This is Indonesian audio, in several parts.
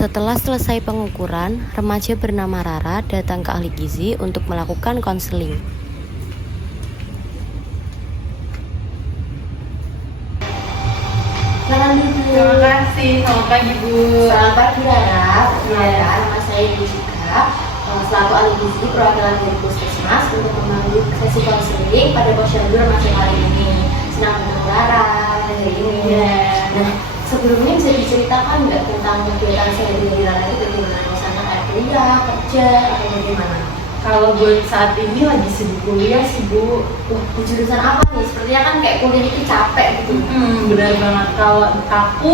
Setelah selesai pengukuran, remaja bernama Rara datang ke ahli gizi untuk melakukan konseling. Selamat Ibu. Terima kasih. Selamat pagi, Bu. Selamat pagi Rara. Perkenalkan, nama saya Jessica, selaku ahli gizi perwakilan dari Puskesmas untuk memandu sesi konseling pada posyandu remaja kali ini. Senang bertemu Rara hari ini. Nah, sebelumnya bisa diceritakan nggak tentang kegiatan sehari-hari Rara itu bagaimana? Misalnya kayak kuliah, kerja, atau bagaimana? Kalau buat saat ini lagi sibuk kuliah sih, Bu. Wah, di jurusan apa nih? Sepertinya kan kayak kuliah itu capek gitu. Benar banget. Kalau aku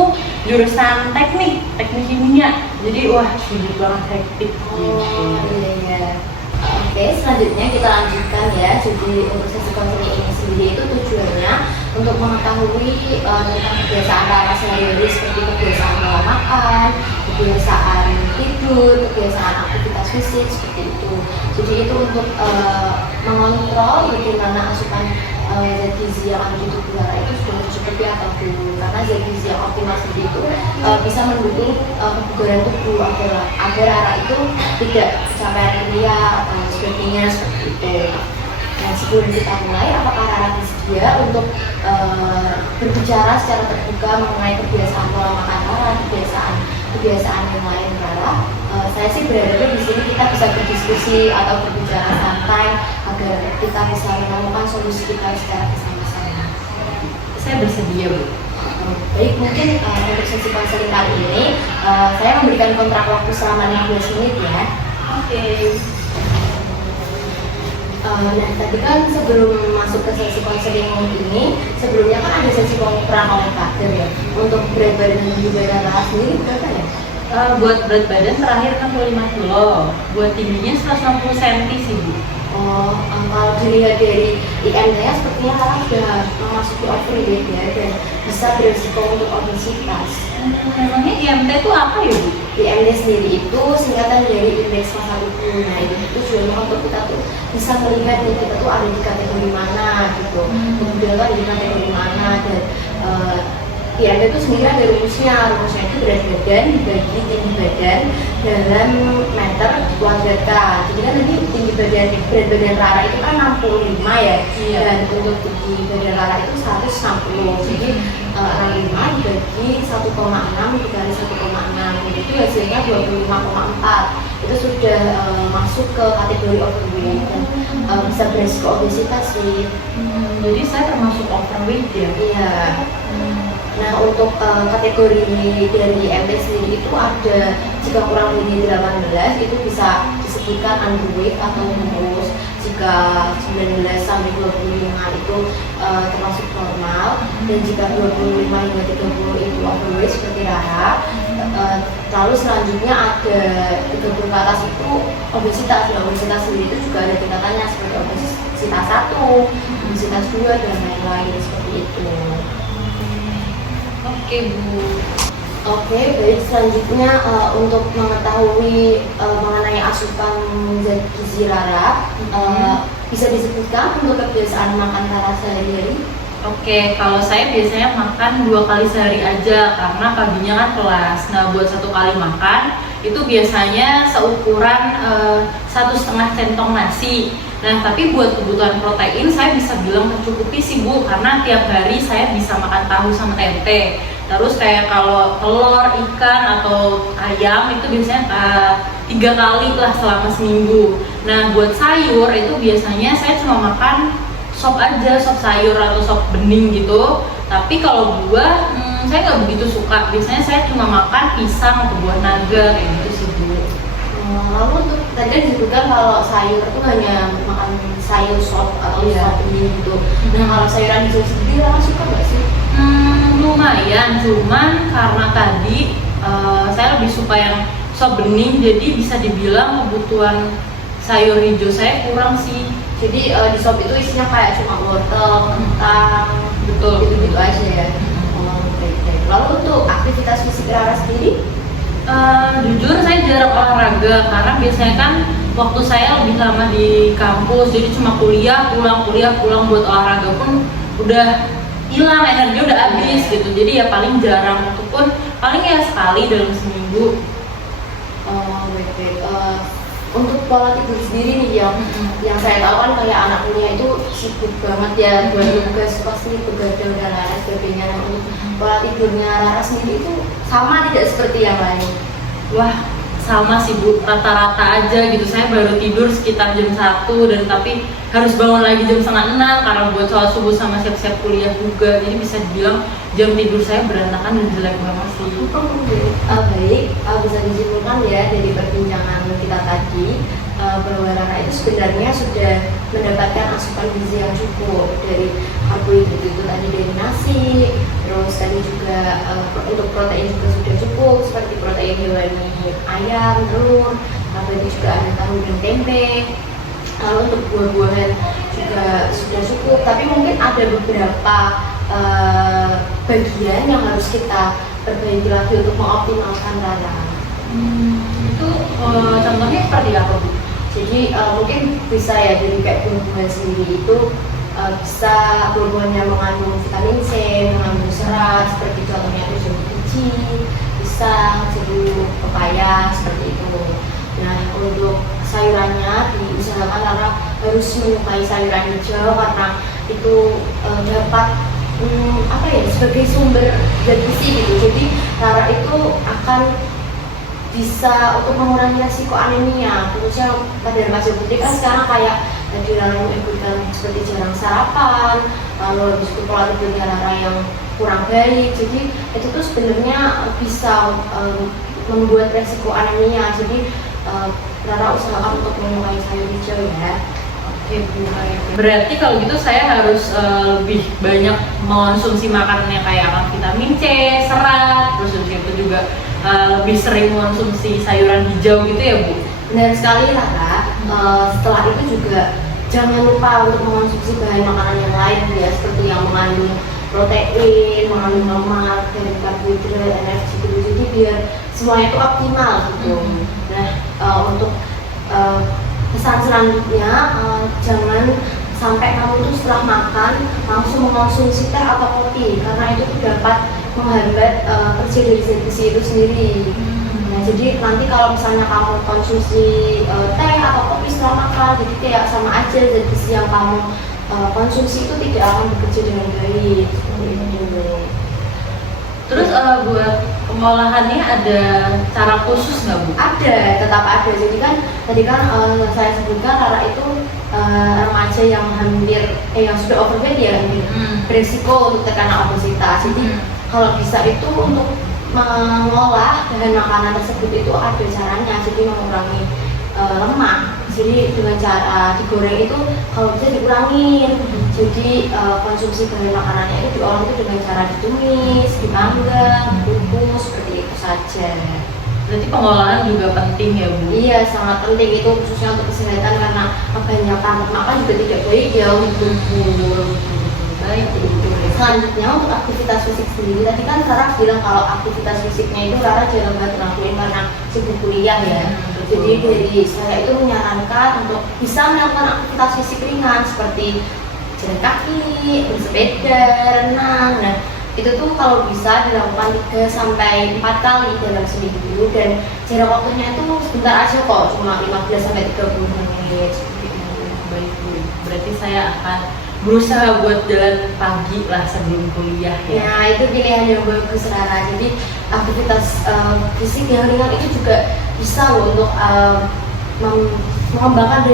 jurusan teknik kimia. Jadi wah sibuk banget, hektik Oh iya. Oke, selanjutnya kita lanjutkan ya. Jadi untuk sesi konseling ini sendiri itu tujuannya untuk mengetahui tentang kebiasaan Rara sehari-hari seperti kebiasaan pola makan, kebiasaan tidur, kebiasaan aktivitas fisik seperti itu. Jadi itu untuk mengontrol bagaimana asupan zat gizi yang ada di tubuh Rara itu sudah mencukupi atau belum, karena zat gizi yang optimal sendiri itu bisa mendukung kebugaran tubuh agar Rara itu tidak capaian kuliah atau sebagainya seperti itu. Nah, sebelum kita mulai, apakah Rara bersedia untuk berbicara secara terbuka mengenai kebiasaan pola makan Rara, kebiasaan yang lain Rara? Saya sih berharap di sini kita bisa berdiskusi atau berbicara santai agar kita bisa menemukan solusi kita secara bersama-sama. Saya bersedia, Bu. Baik, mungkin untuk sesi konseling kali ini saya memberikan kontrak waktu selama 15 menit ya. Oke. Nah, tadi kan sebelum masuk ke sesi konseling ini, sebelumnya kan ada sesi pengukuran oleh kader ya. Untuk berat badan dan tinggi badan Rara sendiri berapa ya? Buat berat badan terakhir 65 kilo. Buat tingginya 160 cm sih, Bu. Oh, kalau dilihat dari IMD-nya sepertinya Rara sudah memasuki overweight ya, dan bisa beresiko untuk obesitas. Memangnya IMT itu apa ya, Bu? IMD sendiri itu singkatan dari indeks massa tubuh. Nah, itu tujuannya untuk kita tuh bisa melihat nih kita tuh ada di kategori mana gitu, kemudian ada di kategori mana, dan IMD itu sendiri ada rumusnya itu berat badan dibagi tinggi badan dalam meter kuadrat. Jadi kan nanti tinggi badan berat badan Rara itu kan 65 ya, Iya. dan untuk tinggi badan Rara itu 160. Jadi 65 dibagi 1,6 dikali 1,6 itu hasilnya 25,4. Itu sudah masuk ke kategori overweight dan bisa beresiko obesitas sih. Jadi saya termasuk overweight ya? Iya. Nah, untuk kategori dari MT sendiri itu ada jika kurang dari 18 itu bisa disebutkan underweight atau kurus. Jika 19 sampai 25 itu termasuk normal, dan jika 25 hingga 30 itu overweight seperti Rara. Lalu selanjutnya ada 30 ke atas itu obesitas. Nah, obesitas sendiri itu juga ada tingkatannya seperti obesitas 1, obesitas 2 dan lain-lain seperti itu. Oke, Bu. Oke, baik. Selanjutnya untuk mengetahui mengenai asupan zat gizi Rara, bisa disebutkan untuk kebiasaan makan Rara sehari-hari? Oke, kalau saya biasanya makan 2 kali sehari aja karena paginya kan kelas. Nah, buat 1 kali makan itu biasanya seukuran 1,5 centong nasi. Nah, tapi buat kebutuhan protein saya bisa bilang mencukupi sih, Bu, karena tiap hari saya bisa makan tahu sama tempe. Terus kayak kalau telur, ikan atau ayam itu biasanya 3 kali lah selama seminggu. Nah, buat sayur itu biasanya saya cuma makan sop aja, sop sayur atau sop bening gitu. Tapi kalau buah saya nggak begitu suka. Biasanya saya cuma makan pisang atau buah naga kayak gitu sih, Bu. Lalu untuk tadi kan disebutkan kalau sayur itu hanya makan sayur sop atau Iya. sop ini gitu. Nah, kalau sayuran hijau sendiri Rara suka nggak sih? Lumayan, cuman karena tadi saya lebih suka yang sop bening, jadi bisa dibilang kebutuhan sayur hijau saya kurang sih. Jadi di sop itu isinya kayak cuma wortel, kentang, Betul. gitu-gitu aja ya. Oh, baik. Lalu untuk aktivitas fisik Rara sendiri? Jujur saya jarang olahraga karena biasanya kan waktu saya lebih lama di kampus, jadi cuma kuliah pulang buat olahraga pun udah hilang, energi udah habis gitu. Jadi ya paling jarang, itu pun paling ya sekali dalam seminggu. Oh, baik-baik. Untuk pola tidur sendiri nih yang saya tahu kan kayak anak kuliah itu sibuk banget ya buat tugas pasti begadang dan lain sebagainya. Nah, untuk pola tidurnya Rara sendiri itu sama tidak seperti yang lain? Wah, sama sih Bu, rata-rata aja gitu. Saya baru tidur sekitar jam 1 dan tapi harus bangun lagi jam 5:30 karena buat sholat subuh sama siap-siap kuliah juga. Jadi bisa dibilang jam tidur saya berantakan dan jelek banget sih. Baik, bisa disimpulkan ya dari perbincangan kita tadi bahwa Rara itu sebenarnya sudah mendapatkan asupan gizi yang cukup dari karbohidrat itu tadi dari nasi, terus tadi juga untuk protein juga sudah cukup seperti protein hewani ayam, telur, tadi juga ada tahu dan tempe. Lalu untuk buah-buahan juga sudah cukup, tapi mungkin ada beberapa bagian yang harus kita perbaiki lagi untuk mengoptimalkan Rara. Itu contohnya seperti apa Bu? Jadi mungkin bisa ya dari kayak buah-buahan sendiri itu bisa buah-buahan yang mengandung vitamin C, mengandung serat seperti contohnya itu jeruk biji, pisang, jeruk, pepaya seperti itu. Nah untuk sayurannya diusahakan Rara harus menyukai sayuran hijau karena itu dapat sebagai sumber zat gizi gitu. Jadi Rara itu akan bisa untuk mengurangi resiko anemia, khususnya pada remaja putri kan sekarang kayak tadi Rara menyebutkan seperti jarang sarapan, lalu habis itu pola tidurnya Rara yang kurang baik. Jadi itu tuh sebenarnya bisa membuat resiko anemia. Jadi Rara usahakan untuk menyukai sayur hijau ya. Oke Bu, berarti kalau gitu saya harus lebih banyak mengonsumsi makanan yang kayak vitamin C, serat, terus itu juga lebih sering mengonsumsi sayuran hijau gitu ya Bu? Benar sekali Rara. Setelah itu juga jangan lupa untuk mengonsumsi bahan makanan yang lain ya, seperti yang mengandung protein, mengandung lemak, dari karbohidrat, energi gitu. Jadi biar semuanya itu optimal gitu. Nah untuk pesan selanjutnya jangan sampai kamu tuh setelah makan langsung mengonsumsi teh atau kopi karena itu tuh dapat menghambat kerja dari zat gizi itu sendiri. Nah, jadi nanti kalau misalnya kamu konsumsi teh atau kopi setelah makan, jadi kayak sama aja zat gizi yang kamu konsumsi itu tidak akan bekerja dengan baik. Terus buat pengolahannya ada cara khusus nggak Bu? Ada, tetap ada. Jadi kan tadi kan saya sebutkan Rara itu remaja yang hampir yang sudah overweight ya, berisiko untuk terkena obesitas. Jadi kalau bisa itu untuk mengolah bahan makanan tersebut itu ada caranya. Jadi mengurangi lemak. Jadi dengan cara digoreng itu kalau bisa dikurangin. Jadi konsumsi bahan makanannya itu diolah itu dengan cara ditumis, dipanggang, dikukus seperti itu saja. Berarti pengolahan juga penting ya Bu? Iya, sangat penting itu khususnya untuk kesehatan karena kebanyakan lemak kan juga tidak baik ya untuk tubuh. Baik itu. Selanjutnya untuk aktivitas fisik sendiri, tadi kan Rara bilang kalau aktivitas fisiknya itu Rara jarang banget ngelakuin karena sibuk kuliah ya. Jadi dari saya itu menyarankan untuk bisa melakukan aktivitas fisik ringan seperti jalan kaki, bersepeda, renang. Nah itu tuh kalau bisa dilakukan 3-4 kali dalam seminggu dan jarak waktunya itu sebentar aja kok, cuma 15-30 menit. Baik Bu, berarti saya akan berusaha buat jalan pagi lah sebelum kuliah ya. Nah itu pilihan yang bagus Rara. Jadi aktivitas fisik yang ringan itu juga bisa loh untuk mengembangkan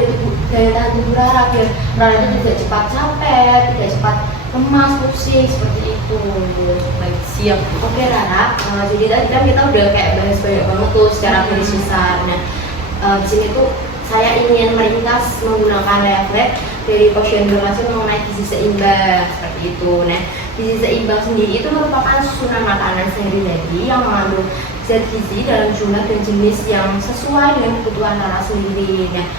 daya tahan tubuh Rara biar Rara itu tidak cepat capek, tidak cepat lemas, pusing seperti itu. Baik, siap. Oke Rara, jadi tadi kan kita udah kayak bahas banyak banget tuh secara garis besar. Nah di sini tuh saya ingin meringkas menggunakan refleks dari posyandu langsung mengenai gizi seimbang seperti itu. Nah gizi seimbang sendiri itu merupakan susunan makanan sehari-hari yang mengandung zat gizi dalam jumlah dan jenis yang sesuai dengan kebutuhan Rara sendiri. Nah,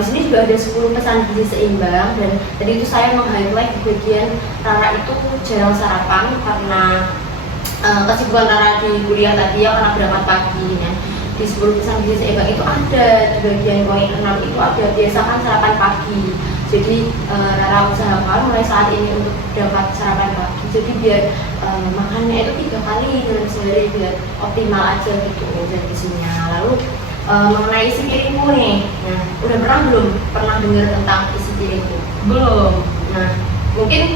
di sini juga ada 10 pesan gizi seimbang dan tadi itu saya meng-highlight di bagian Rara itu jarang sarapan karena kesibukan Rara di kuliah tadi ya karena berangkat pagi. Nah, di 10 pesan gizi seimbang itu ada di bagian poin 6 itu ada biasakan sarapan pagi Jadi Rara usahakan mulai saat ini untuk dapat sarapan pagi. Jadi biar makannya itu 3 kali dalam sehari biar optimal aja gitu dan isinya. Lalu mengenai isi piringku nih, nah udah pernah dengar tentang isi piringku? Belum. Nah mungkin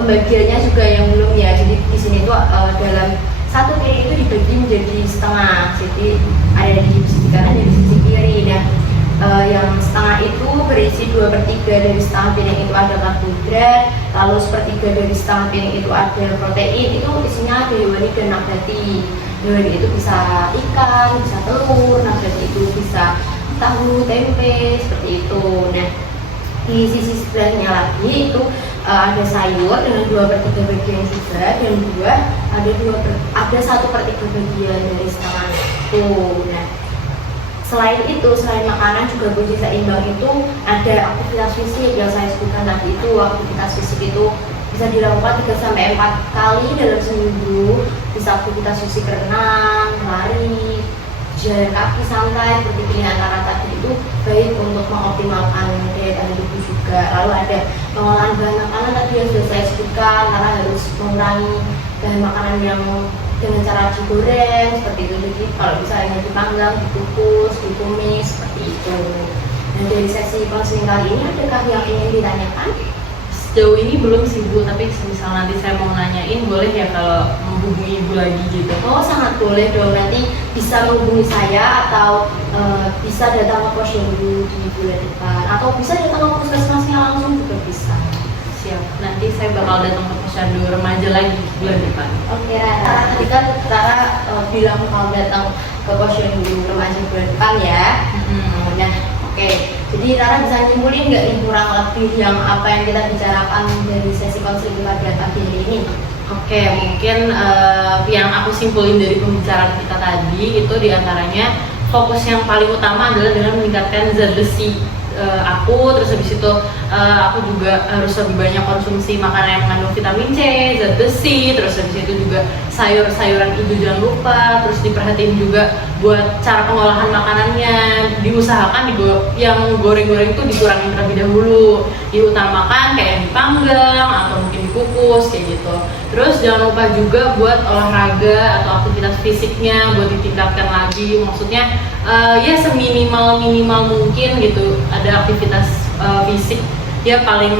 pembagiannya juga yang belum ya. Jadi di sini tuh dalam satu piring itu dibagi menjadi setengah. Jadi ada di sisi kanan dan di sisi kiri. Nah yang setengah itu berisi 2/3 dari setengah piring itu ada karbohidrat, lalu 1/3 dari setengah piring itu ada protein. Itu isinya ada hewani dan nabati. Hewani itu bisa ikan, bisa telur, nabati itu bisa tahu, tempe, seperti itu. Nah di sisi sebelahnya lagi itu ada sayur dengan 2/3 bagian juga, dan ada 1/3 bagian dari setengah itu. Nah selain itu, selain makanan juga kunci seimbang itu ada aktivitas fisik yang saya sebutkan tadi. Itu aktivitas fisik itu bisa dilakukan 3-4 kali dalam seminggu. Bisa aktivitas fisik renang, lari, jalan kaki santai seperti pilihan antara tadi itu baik untuk mengoptimalkan daya tahan tubuh juga. Lalu ada pengolahan bahan makanan tadi yang sudah saya sebutkan, karena harus mengurangi bahan makanan yang dengan cara digoreng seperti itu. Jadi kalau misalnya dipanggang, dikukus, ditumis seperti itu. Dan dari sesi konseling kali ini adakah yang ingin ditanyakan? Sejauh ini belum sih Bu, tapi misal nanti saya mau nanyain boleh ya kalau menghubungi Ibu lagi gitu? Oh sangat boleh dong, nanti bisa menghubungi saya atau bisa datang ke posyandu di bulan depan, atau bisa datang ke puskesmasnya langsung juga bisa. Siap, nanti saya bakal datang ke posyandu remaja lagi bulan depan. Oke Rara, tadi kan Rara bilang mau datang ke posyandu remaja bulan depan ya. Nah oke, jadi Rara bisa nyimpulin nggak nih kurang lebih yang apa yang kita bicarakan dari sesi konseling pada pagi ini? Oke, mungkin yang aku simpulin dari pembicaraan kita tadi itu diantaranya fokus yang paling utama adalah dengan meningkatkan zat besi aku, terus habis itu aku juga harus lebih banyak konsumsi makanan yang mengandung vitamin C, zat besi, terus habis itu juga sayur-sayuran hijau jangan lupa, terus diperhatiin juga buat cara pengolahan makanannya, diusahakan yang goreng-goreng itu dikurangin terlebih dahulu, diutamakan kayak dipanggang atau mungkin dikukus kayak gitu. Terus jangan lupa juga buat olahraga atau aktivitas fisiknya buat ditingkatkan lagi, maksudnya ya seminimal mungkin gitu ada aktivitas fisik ya, paling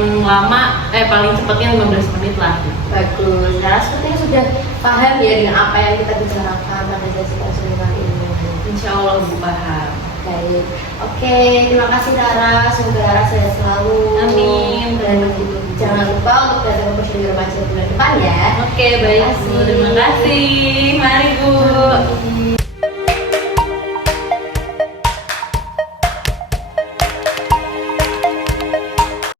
cepatnya 15 menit lah. Bagus, nah sepertinya sudah paham ya dengan apa yang kita bicarakan pada sesi konseling kali ini. Insya Allah Bu paham. Baik, oke, terima kasih Rara, semoga Rara sehat selalu. Amin. Dan jangan lupa untuk datang ke posyandu remaja bulan depan ya. Oke, baik Bu, terima kasih. Mari Bu.